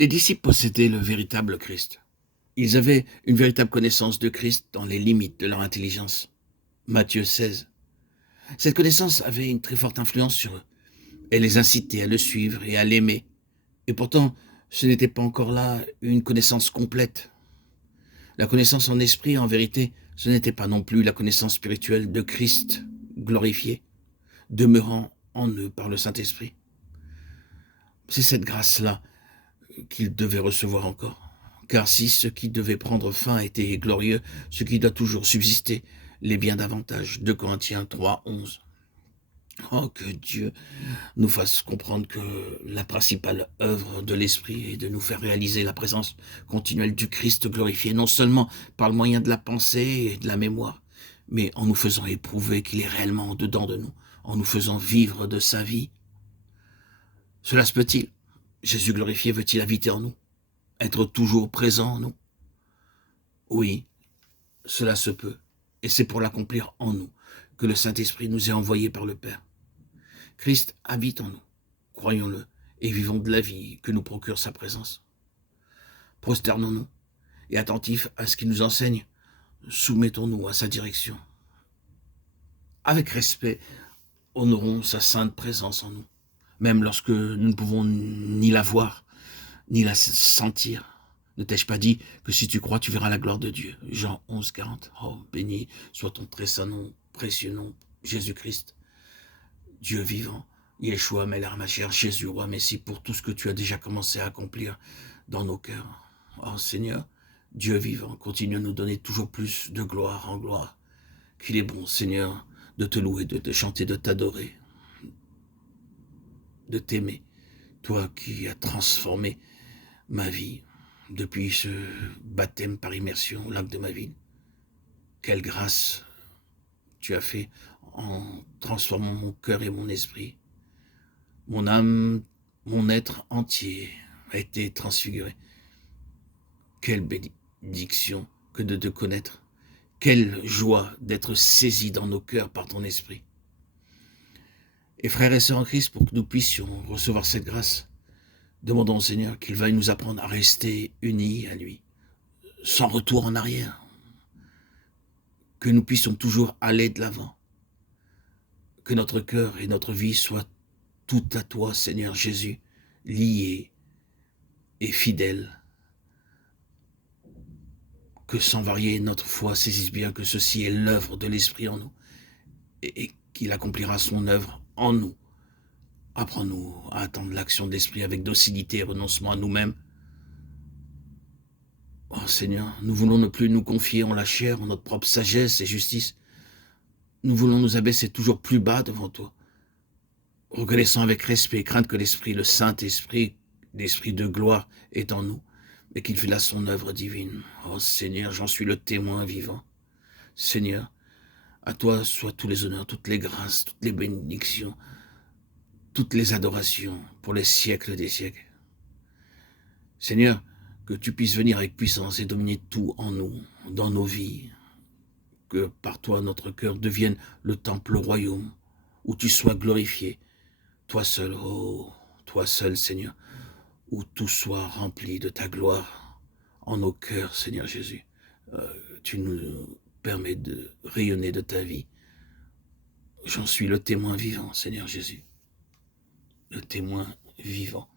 Les disciples possédaient le véritable Christ. Ils avaient une véritable connaissance de Christ dans les limites de leur intelligence. Matthieu 16. Cette connaissance avait une très forte influence sur eux. Elle les incitait à le suivre et à l'aimer. Et pourtant, ce n'était pas encore là une connaissance complète. La connaissance en esprit, en vérité, ce n'était pas non plus la connaissance spirituelle de Christ glorifié, demeurant en eux par le Saint-Esprit. C'est cette grâce-là qu'ils devaient recevoir encore. Car si ce qui devait prendre fin était glorieux, ce qui doit toujours subsister l'est bien davantage. 2 Corinthiens 3, 11. Oh, que Dieu nous fasse comprendre que la principale œuvre de l'Esprit est de nous faire réaliser la présence continuelle du Christ glorifié, non seulement par le moyen de la pensée et de la mémoire, mais en nous faisant éprouver qu'il est réellement dedans de nous, en nous faisant vivre de sa vie. Cela se peut-il? Jésus glorifié veut-il habiter en nous? Être toujours présent en nous? Oui, cela se peut, et c'est pour l'accomplir en nous que le Saint-Esprit nous est envoyé par le Père. Christ habite en nous, croyons-le, et vivons de la vie que nous procure sa présence. Prosternons-nous, et attentifs à ce qu'il nous enseigne, soumettons-nous à sa direction. Avec respect, honorons sa sainte présence en nous, même lorsque nous ne pouvons ni la voir, ni la sentir. Ne t'ai-je pas dit que si tu crois, tu verras la gloire de Dieu? Jean 11, 40. Oh, béni soit ton très saint nom, précieux nom, Jésus-Christ, Dieu vivant, Yeshua, Melech Mashiach, Jésus, roi Messie, pour tout ce que tu as déjà commencé à accomplir dans nos cœurs. Oh Seigneur, Dieu vivant, continue à nous donner toujours plus de gloire en gloire. Qu'il est bon, Seigneur, de te louer, de te chanter, de t'adorer, de t'aimer. Toi qui as transformé ma vie depuis ce baptême par immersion au lac de ma vie. Quelle grâce tu as fait en transformant mon cœur et mon esprit. Mon âme, mon être entier a été transfiguré. Quelle bénédiction que de te connaître. Quelle joie d'être saisi dans nos cœurs par ton esprit. Et frères et sœurs en Christ, pour que nous puissions recevoir cette grâce, demandons au Seigneur qu'il veuille nous apprendre à rester unis à lui, sans retour en arrière, que nous puissions toujours aller de l'avant, que notre cœur et notre vie soient tout à toi, Seigneur Jésus, liés et fidèles, que sans varier notre foi saisisse bien que ceci est l'œuvre de l'Esprit en nous et qu'il accomplira son œuvre en nous. Apprends-nous à attendre l'action de l'Esprit avec docilité et renoncement à nous-mêmes. Oh Seigneur, nous voulons ne plus nous confier en la chair, en notre propre sagesse et justice. Nous voulons nous abaisser toujours plus bas devant toi, reconnaissant avec respect et crainte que l'Esprit, le Saint-Esprit, l'Esprit de gloire est en nous, et qu'il fait là son œuvre divine. Oh Seigneur, j'en suis le témoin vivant. Seigneur, à toi soient tous les honneurs, toutes les grâces, toutes les bénédictions, toutes les adorations pour les siècles des siècles. Seigneur, que tu puisses venir avec puissance et dominer tout en nous, dans nos vies, que par toi notre cœur devienne le temple, le royaume, où tu sois glorifié, toi seul, oh, toi seul Seigneur, où tout soit rempli de ta gloire en nos cœurs, Seigneur Jésus. Tu nous permets de rayonner de ta vie. J'en suis le témoin vivant, Seigneur Jésus, le témoin vivant.